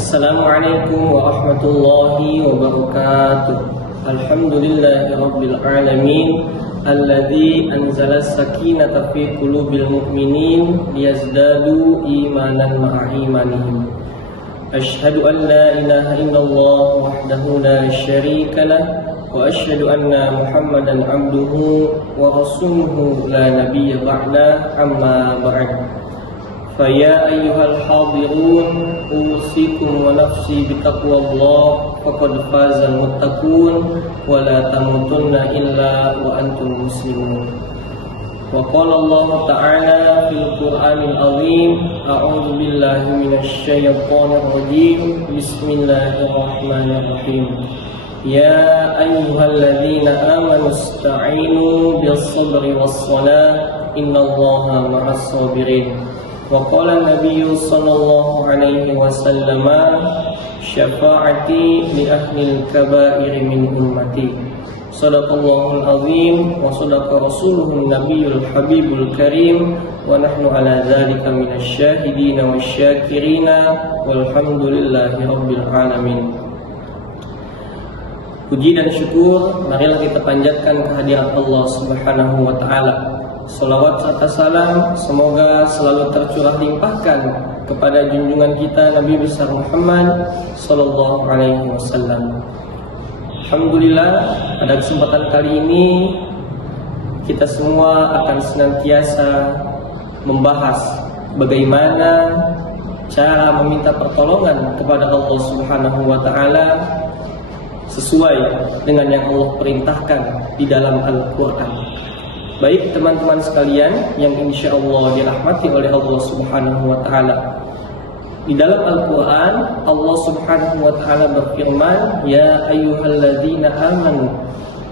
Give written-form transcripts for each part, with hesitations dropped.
Assalamualaikum warahmatullahi wabarakatuh. Alhamdulillahi rabbil alamin, alladzi anzala as-sakinata fi qulubil mu'minin liyazdadu imanan ma'a imanihim. Asyhadu an la ilaha illallah wahdahu la syarika lah wa asyhadu anna Muhammadan abduhu wa rasuluhu la nabiyya ba'da, amma ba'd. Faya ayyuhal hadirun, usikum wa nafsi bitaqwallah, faqad fazal muttaqun, wa la tamutunna illa wa antum muslimun. Wa qala Allah ta'ala fil Qur'anil azim, a'udzu billahi minasy syaithanir rajim, bismillahirrahmanirrahim. Ya ayyuhalladzina amanu ista'inu bis-sabri was-salah, innallaha ma'as sabirin. Wa qala an-nabiyyu sallallahu alaihi wasallam, syafa'ati li ahlil kaba'ir min ummati. Sadaqallahul azim wa sadaqa rasuluhun nabiyyul habibul karim, wa nahnu ala dzalika minasy syahidin wasyakirin, walhamdulillahi rabbil alamin. Puji dan syukur marilah kita panjatkan kehadirat Allah Subhanahu wa taala. Salawat serta salam semoga selalu tercurah limpahkan kepada junjungan kita Nabi besar Muhammad sallallahu alaihi wasallam. Alhamdulillah, pada kesempatan kali ini kita semua akan senantiasa membahas bagaimana cara meminta pertolongan kepada Allah Subhanahu wa taala sesuai dengan yang Allah perintahkan di dalam Al-Qur'an. Baik teman-teman sekalian yang insya Allah dirahmati oleh Allah Subhanahu wa ta'ala, di dalam Al-Quran Allah Subhanahu wa ta'ala berfirman, ya ayyuhalladzina amanu,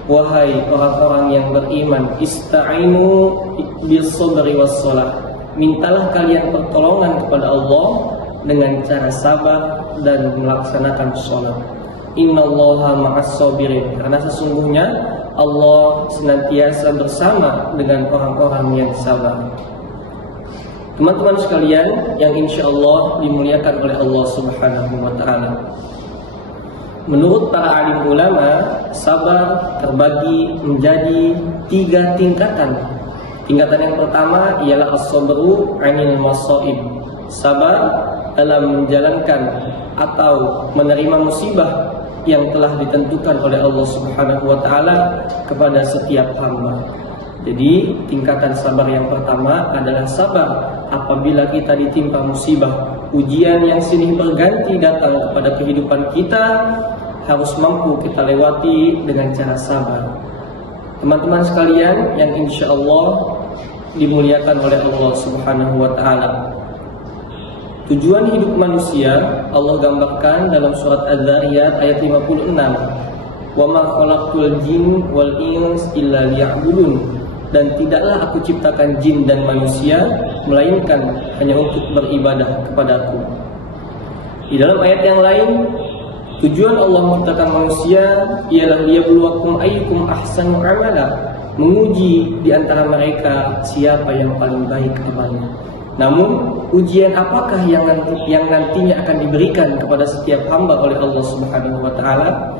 wahai orang-orang yang beriman, ista'inu bis-sabri was-salah, mintalah kalian pertolongan kepada Allah dengan cara sabar dan melaksanakan sholat. Innallaha ma'as sabirin, karena sesungguhnya Allah senantiasa bersama dengan orang-orang yang sabar. Teman-teman sekalian yang insya Allah dimuliakan oleh Allah Subhanahu wa ta'ala, menurut para alim ulama, sabar terbagi menjadi 3 tingkatan. Tingkatan yang pertama ialah as-sabru 'anil masaib, sabar dalam menjalankan atau menerima musibah yang telah ditentukan oleh Allah Subhanahu wa ta'ala kepada setiap hamba. Jadi tingkatan sabar yang pertama adalah sabar apabila kita ditimpa musibah, ujian yang silih berganti datang kepada kehidupan kita, harus mampu kita lewati dengan cara sabar. Teman-teman sekalian yang insya Allah dimuliakan oleh Allah Subhanahu wa ta'ala, tujuan hidup manusia Allah gambarkan dalam surat Az-Zariyat ayat 56. Wa ma khalaqtul jin wal ins illa liya'budun, dan tidaklah aku ciptakan jin dan manusia melainkan hanya untuk beribadah kepadaku. Di dalam ayat yang lain, tujuan Allah menciptakan manusia ialah liyabluwakum ayyukum ahsanu amala, menguji di antara mereka siapa yang paling baik amalnya. Namun ujian apakah yang nantinya akan diberikan kepada setiap hamba oleh Allah Subhanahu wa ta'ala?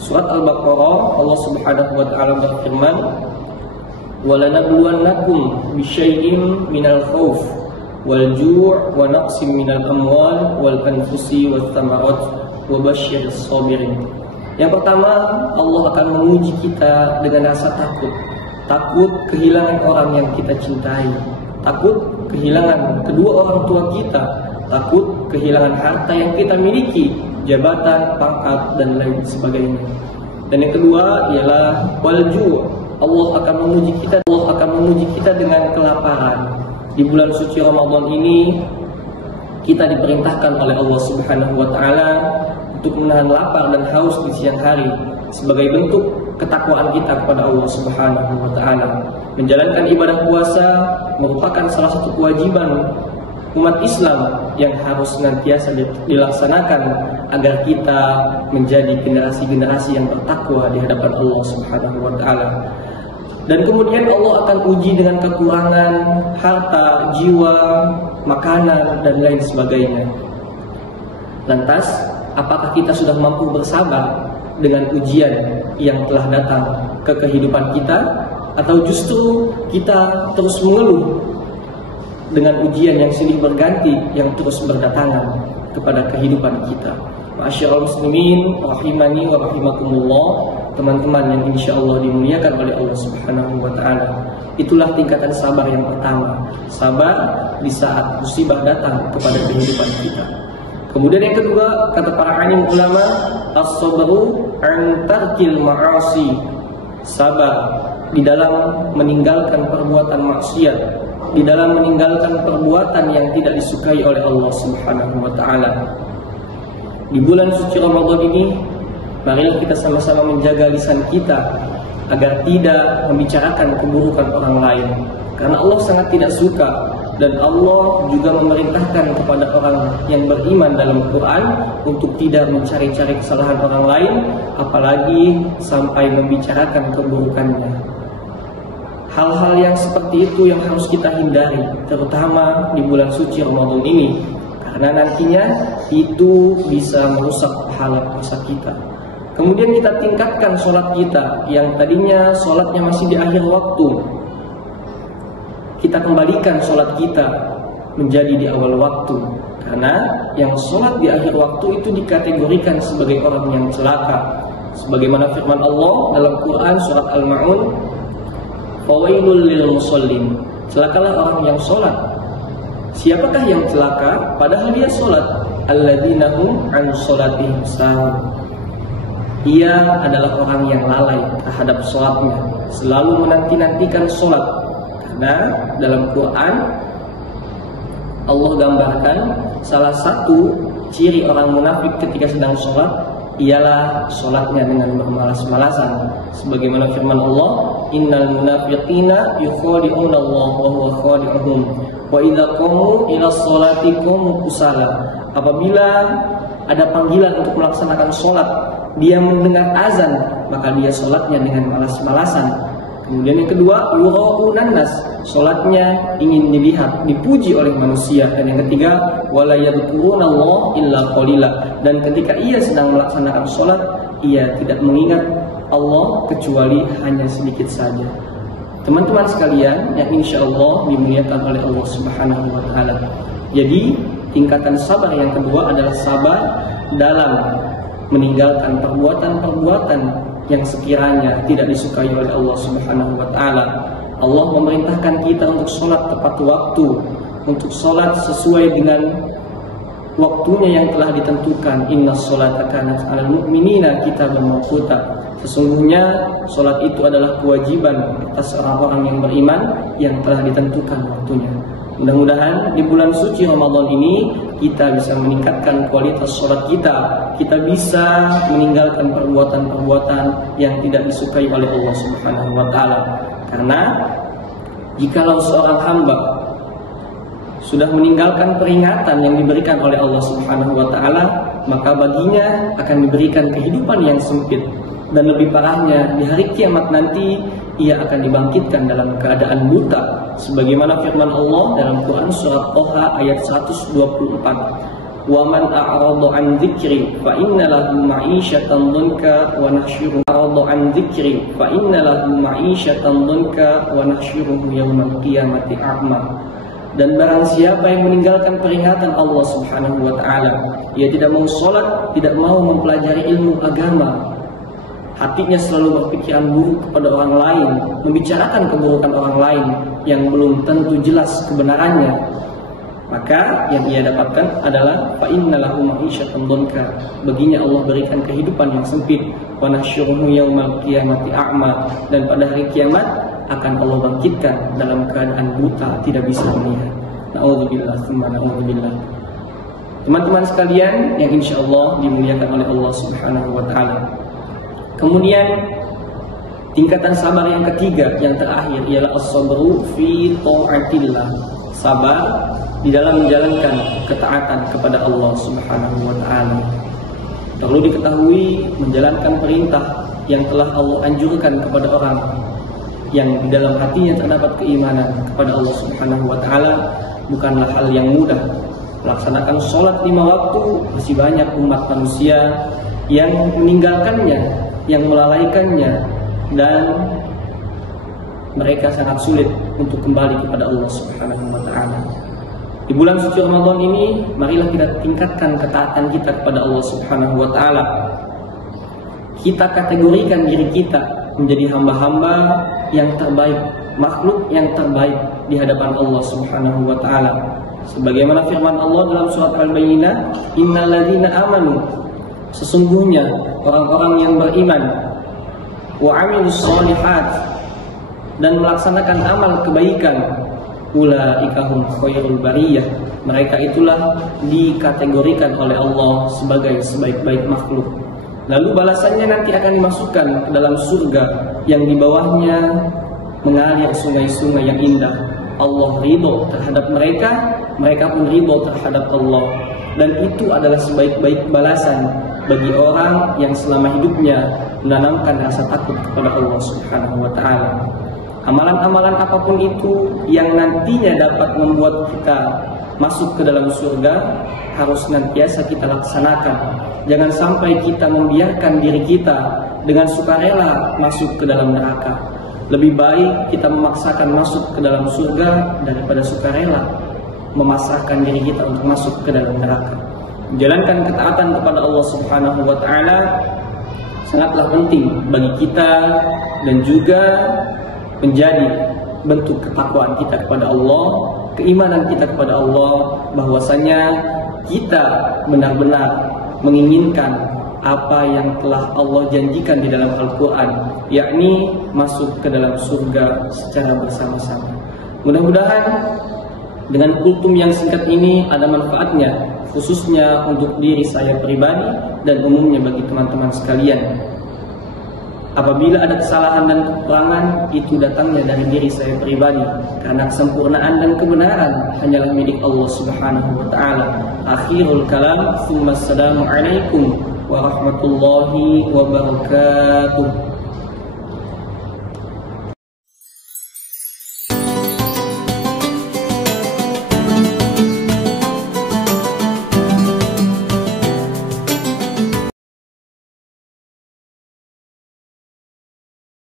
Surat Al-Baqarah Allah Subhanahu wa ta'ala berfirman, وَلَنَبْلُوَنَّكُمْ بِشَيْءٍ مِنَ الْخَوْفِ وَالْجُوعِ وَنَقْصٍ مِنَ الْأَمْوَالِ وَالْأَنْفُسِ وَالثَّمَرَاتِ وَبَشِّرِ الصَّابِرِينَ. Yang pertama, Allah akan menguji kita dengan rasa takut. Takut kehilangan orang yang kita cintai, takut kehilangan kedua orang tua kita, takut kehilangan harta yang kita miliki, jabatan, pangkat, dan lain sebagainya. Dan yang kedua ialah walju', Allah akan menguji kita dengan kelaparan. Di bulan suci Ramadan ini kita diperintahkan oleh Allah Subhanahu wa ta'ala untuk menahan lapar dan haus di siang hari sebagai bentuk ketakwaan kita kepada Allah Subhanahu wa ta'ala. Menjalankan ibadah puasa merupakan salah satu kewajiban umat Islam yang harus senantiasa dilaksanakan agar kita menjadi generasi-generasi yang bertakwa di hadapan Allah Subhanahu wa ta'ala. Dan kemudian Allah akan uji dengan kekurangan harta, jiwa, makanan, dan lain sebagainya. Lantas, apakah kita sudah mampu bersabar dengan ujian yang telah datang ke kehidupan kita, atau justru kita terus mengeluh dengan ujian yang silih berganti yang terus berdatangan kepada kehidupan kita? Ma'asyiral muslimin rahimani wa rahimakumullah, teman-teman yang insyaallah dimuliakan oleh Allah Subhanahu wa taala. Itulah tingkatan sabar yang pertama, sabar di saat musibah datang kepada kehidupan kita. Kemudian yang kedua, kata para alim ulama, as-sabru an tarkil ma'asi, sabar di dalam meninggalkan perbuatan maksiat, di dalam meninggalkan perbuatan yang tidak disukai oleh Allah Subhanahu wa taala. Di bulan suci Ramadan ini, marilah kita sama-sama menjaga lisan kita agar tidak membicarakan keburukan orang lain, karena Allah sangat tidak suka. Dan Allah juga memerintahkan kepada orang yang beriman dalam Quran untuk tidak mencari-cari kesalahan orang lain, apalagi sampai membicarakan keburukannya. Hal-hal yang seperti itu yang harus kita hindari, terutama di bulan suci Ramadan ini, karena nantinya itu bisa merusak pahala puasa kita. Kemudian kita tingkatkan sholat kita, yang tadinya sholatnya masih di akhir waktu, kita kembalikan sholat kita menjadi di awal waktu, karena yang sholat di akhir waktu itu dikategorikan sebagai orang yang celaka, sebagaimana firman Allah dalam Quran surat Al-Ma'un, fawailul lil musallin, celakalah orang yang sholat. Siapakah yang celaka? Padahal dia sholat. Alladzina hum an sholatihim sahun, ia adalah orang yang lalai terhadap sholatnya, selalu menanti-nantikan sholat. Karena dalam Quran Allah gambarkan salah satu ciri orang munafik ketika sedang sholat ialah sholatnya dengan bermalas-malasan, sebagaimana firman Allah, innal munafiqina yukhadi'una Allah wa huwa khadi'uhum wa idza qamu ila sholati qamu kusala. Apabila ada panggilan untuk melaksanakan sholat, dia mendengar azan, maka dia sholatnya dengan malas-malasan. Kemudian yang kedua, yura'unan nas, sholatnya ingin dilihat, dipuji oleh manusia. Dan yang ketiga, wala yadhkurunallah illa qalila, dan ketika ia sedang melaksanakan sholat, ia tidak mengingat Allah kecuali hanya sedikit saja. Teman-teman sekalian yang insya Allah dimuliakan oleh Allah Subhanahu wa taala. Jadi tingkatan sabar yang kedua adalah sabar dalam meninggalkan perbuatan-perbuatan yang sekiranya tidak disukai oleh Allah Subhanahu wa taala. Allah memerintahkan kita untuk sholat tepat waktu, untuk sholat sesuai dengan waktunya yang telah ditentukan. Innas sholata kanat 'alal mu'minina kitaban mawquta. Sesungguhnya sholat itu adalah kewajiban atas orang-orang yang beriman yang telah ditentukan waktunya. Mudah-mudahan di bulan suci Ramadan ini kita bisa meningkatkan kualitas sholat kita. Kita bisa meninggalkan perbuatan-perbuatan yang tidak disukai oleh Allah Subhanahu wa taala. Karena jikalau seorang hamba sudah meninggalkan peringatan yang diberikan oleh Allah Subhanahu wa taala, maka baginya akan diberikan kehidupan yang sempit. Dan lebih parahnya, di hari kiamat nanti ia akan dibangkitkan dalam keadaan buta, sebagaimana firman Allah dalam Quran surat Toha ayat 124, wa man a'rada an dzikri fa inna lahu ma'isyatan dhanka wa nahsyuruhu an dzikri fa inna lahu ma'isyatan dhanka wa nahsyuruhu yaumal qiyamati a'ma. Dan barang siapa yang meninggalkan peringatan Allah Subhanahu wa taala, ia tidak mau sholat, tidak mau mempelajari ilmu agama, hatinya selalu berpikiran buruk kepada orang lain, membicarakan keburukan orang lain yang belum tentu jelas kebenarannya, maka yang ia dapatkan adalah fa innalahu ma'isyatan dhanka, baginya Allah berikan kehidupan yang sempit, wa nahsyuruhu yaumal qiyamati a'ma, dan pada hari kiamat akan Allah bangkitkan dalam keadaan buta, tidak bisa melihat. Na'udzubillah, tsumma na'udzubillah. Teman-teman sekalian yang insyaallah dimuliakan oleh Allah Subhanahu wa taala. Kemudian tingkatan sabar yang ketiga, yang terakhir, ialah as-sabru fi ta'atillah, sabar di dalam menjalankan ketaatan kepada Allah Subhanahu wa taala. Perlu diketahui, menjalankan perintah yang telah Allah anjurkan kepada orang yang di dalam hatinya terdapat keimanan kepada Allah Subhanahu wa taala bukanlah hal yang mudah. melaksanakan sholat 5 waktu, masih banyak umat manusia yang meninggalkannya, yang melalaikannya, dan mereka sangat sulit untuk kembali kepada Allah Subhanahu wa Ta'ala. Di bulan suci Ramadan ini, marilah kita tingkatkan ketaatan kita kepada Allah Subhanahu wa Ta'ala. Kita kategorikan diri kita menjadi hamba-hamba yang terbaik, makhluk yang terbaik di hadapan Allah Subhanahu wa Ta'ala. Sebagaimana firman Allah dalam surat Al-Bayyinah, innalladzina amanu, sesungguhnya orang-orang yang beriman, wa amilus shalihat, dan melaksanakan amal kebaikan, ulaika hum khairul bariyah, mereka itulah dikategorikan oleh Allah sebagai sebaik-baik makhluk. Lalu balasannya nanti akan dimasukkan ke dalam surga yang di bawahnya mengalir sungai-sungai yang indah. Allah ridho terhadap mereka, mereka pun ridho terhadap Allah. Dan itu adalah sebaik-baik balasan bagi orang yang selama hidupnya menanamkan rasa takut kepada Allah Subhanahu wa Ta'ala. Amalan-amalan apapun itu yang nantinya dapat membuat kita masuk ke dalam surga harus senantiasa kita laksanakan. Jangan sampai kita membiarkan diri kita dengan sukarela masuk ke dalam neraka. Lebih baik kita memaksakan masuk ke dalam surga daripada sukarela memasrahkan diri kita untuk masuk ke dalam neraka. Menjalankan ketaatan kepada Allah Subhanahu wa Ta'ala sangatlah penting bagi kita dan juga menjadi bentuk ketakwaan kita kepada Allah, keimanan kita kepada Allah, bahwasanya kita benar-benar menginginkan apa yang telah Allah janjikan di dalam Al-Quran, yakni masuk ke dalam surga secara bersama-sama. Mudah-mudahan dengan kultum yang singkat ini ada manfaatnya, khususnya untuk diri saya pribadi dan umumnya bagi teman-teman sekalian. Apabila ada kesalahan dan kekurangan, itu datangnya dari diri saya pribadi, karena kesempurnaan dan kebenaran hanyalah milik Allah Subhanahu wa Ta'ala. Akhirul kalam, tsumma assalamu alaikum warahmatullahi wabarakatuh.